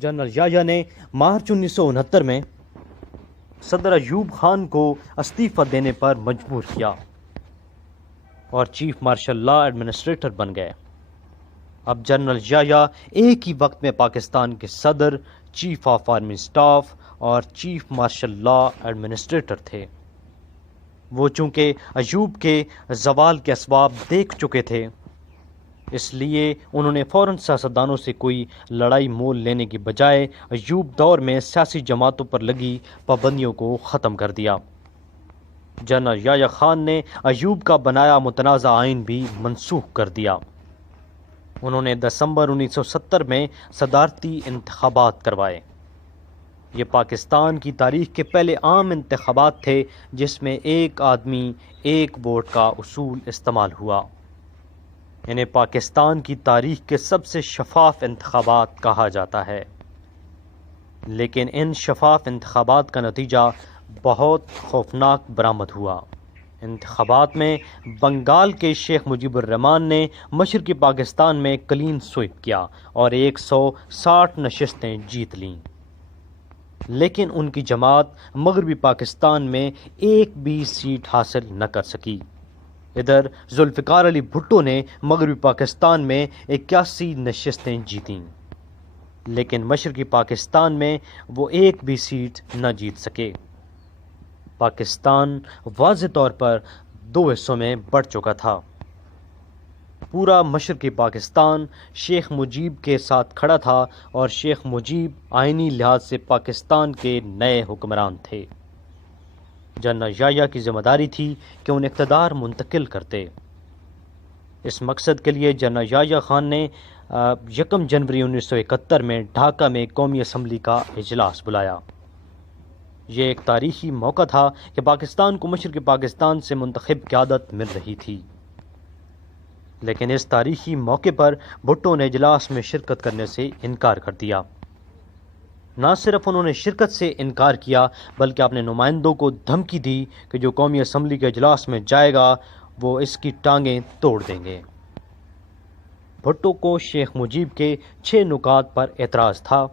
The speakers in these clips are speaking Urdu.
جنرل یحییٰ نے مارچ 1969 میں صدر ایوب خان کو استعفیٰ دینے پر مجبور کیا اور چیف مارشل لا ایڈمنسٹریٹر بن گئے۔ اب جنرل یحییٰ ایک ہی وقت میں پاکستان کے صدر، چیف آف آرمی اسٹاف اور چیف مارشل لا ایڈمنسٹریٹر تھے۔ وہ چونکہ ایوب کے زوال کے اسباب دیکھ چکے تھے، اس لیے انہوں نے فوراً سیاستدانوں سے کوئی لڑائی مول لینے کی بجائے ایوب دور میں سیاسی جماعتوں پر لگی پابندیوں کو ختم کر دیا۔ جنرل یحییٰ خان نے ایوب کا بنایا متنازع آئین بھی منسوخ کر دیا۔ انہوں نے دسمبر 1970 میں صدارتی انتخابات کروائے۔ یہ پاکستان کی تاریخ کے پہلے عام انتخابات تھے جس میں ایک آدمی ایک ووٹ کا اصول استعمال ہوا۔ انہیں پاکستان کی تاریخ کے سب سے شفاف انتخابات کہا جاتا ہے، لیکن ان شفاف انتخابات کا نتیجہ بہت خوفناک برآمد ہوا۔ انتخابات میں بنگال کے شیخ مجیب الرحمان نے مشرقی پاکستان میں کلین سوئپ کیا اور 160 نشستیں جیت لیں، لیکن ان کی جماعت مغربی پاکستان میں ایک بھی سیٹ حاصل نہ کر سکی۔ ادھر ذوالفقار علی بھٹو نے مغربی پاکستان میں 81 نشستیں جیتیں، لیکن مشرقی پاکستان میں وہ ایک بھی سیٹ نہ جیت سکے۔ پاکستان واضح طور پر دو حصوں میں بٹ چکا تھا۔ پورا مشرقی پاکستان شیخ مجیب کے ساتھ کھڑا تھا اور شیخ مجیب آئینی لحاظ سے پاکستان کے نئے حکمران تھے۔ جنرل یحییٰ کی ذمہ داری تھی کہ انہیں اقتدار منتقل کرتے۔ اس مقصد کے لیے جنرل یحییٰ خان نے 1 جنوری 1971 میں ڈھاکہ میں قومی اسمبلی کا اجلاس بلایا۔ یہ ایک تاریخی موقع تھا کہ پاکستان کو مشرقی پاکستان سے منتخب قیادت مل رہی تھی، لیکن اس تاریخی موقع پر بھٹو نے اجلاس میں شرکت کرنے سے انکار کر دیا۔ نہ صرف انہوں نے شرکت سے انکار کیا بلکہ اپنے نمائندوں کو دھمکی دی کہ جو قومی اسمبلی کے اجلاس میں جائے گا وہ اس کی ٹانگیں توڑ دیں گے۔ بھٹو کو شیخ مجیب کے 6 نکات پر اعتراض تھا۔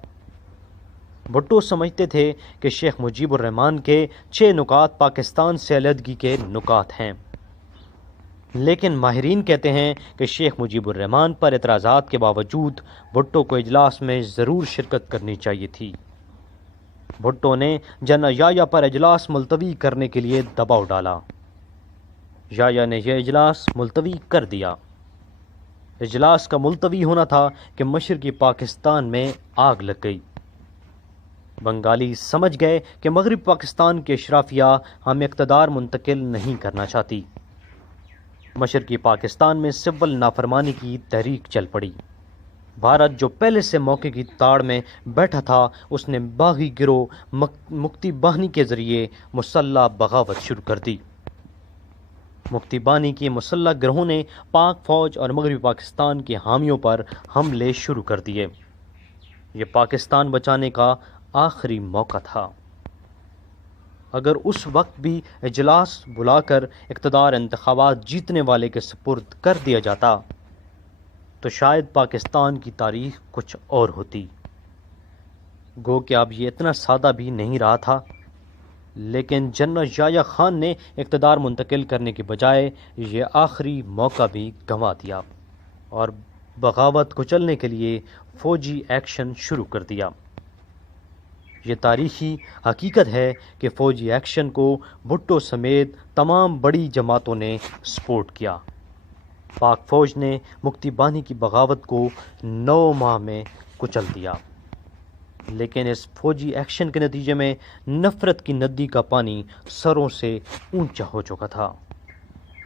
بھٹو سمجھتے تھے کہ شیخ مجیب الرحمان کے 6 نکات پاکستان سے علیحدگی کے نکات ہیں، لیکن ماہرین کہتے ہیں کہ شیخ مجیب الرحمان پر اعتراضات کے باوجود بھٹو کو اجلاس میں ضرور شرکت کرنی چاہیے تھی۔ بھٹو نے جنرل یحییٰ پر اجلاس ملتوی کرنے کے لیے دباؤ ڈالا۔ یحییٰ نے یہ اجلاس ملتوی کر دیا۔ اجلاس کا ملتوی ہونا تھا کہ مشرقی پاکستان میں آگ لگ گئی۔ بنگالی سمجھ گئے کہ مغربی پاکستان کے اشرافیہ ہمیں اقتدار منتقل نہیں کرنا چاہتی۔ مشرقی پاکستان میں سول نافرمانی کی تحریک چل پڑی۔ بھارت جو پہلے سے موقع کی تاڑ میں بیٹھا تھا، اس نے باغی گروہ مکتی باہنی کے ذریعے مسلح بغاوت شروع کر دی۔ مکتی باہنی کے مسلح گروہوں نے پاک فوج اور مغربی پاکستان کے حامیوں پر حملے شروع کر دیے۔ یہ پاکستان بچانے کا آخری موقع تھا۔ اگر اس وقت بھی اجلاس بلا کر اقتدار انتخابات جیتنے والے کے سپرد کر دیا جاتا تو شاید پاکستان کی تاریخ کچھ اور ہوتی۔ گو کہ اب یہ اتنا سادہ بھی نہیں رہا تھا، لیکن جنرل یحییٰ خان نے اقتدار منتقل کرنے کے بجائے یہ آخری موقع بھی گنوا دیا اور بغاوت کچلنے کے لیے فوجی ایکشن شروع کر دیا۔ یہ تاریخی حقیقت ہے کہ فوجی ایکشن کو بھٹو سمیت تمام بڑی جماعتوں نے سپورٹ کیا۔ پاک فوج نے مکتی باہنی کی بغاوت کو 9 ماہ میں کچل دیا، لیکن اس فوجی ایکشن کے نتیجے میں نفرت کی ندی کا پانی سروں سے اونچا ہو چکا تھا۔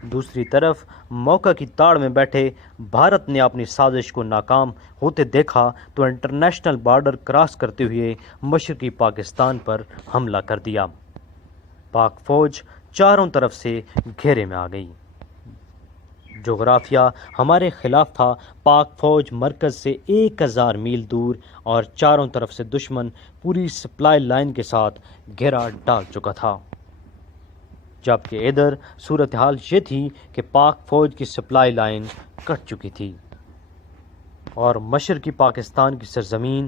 دوسری طرف موقع کی تاڑ میں بیٹھے بھارت نے اپنی سازش کو ناکام ہوتے دیکھا تو انٹرنیشنل بارڈر کراس کرتے ہوئے مشرقی پاکستان پر حملہ کر دیا۔ پاک فوج چاروں طرف سے گھیرے میں آ گئی۔ جغرافیہ ہمارے خلاف تھا۔ پاک فوج مرکز سے 1000 میل دور اور چاروں طرف سے دشمن پوری سپلائی لائن کے ساتھ گھیرا ڈال چکا تھا، جبکہ ادھر صورتحال یہ تھی کہ پاک فوج کی سپلائی لائن کٹ چکی تھی اور مشرقی پاکستان کی سرزمین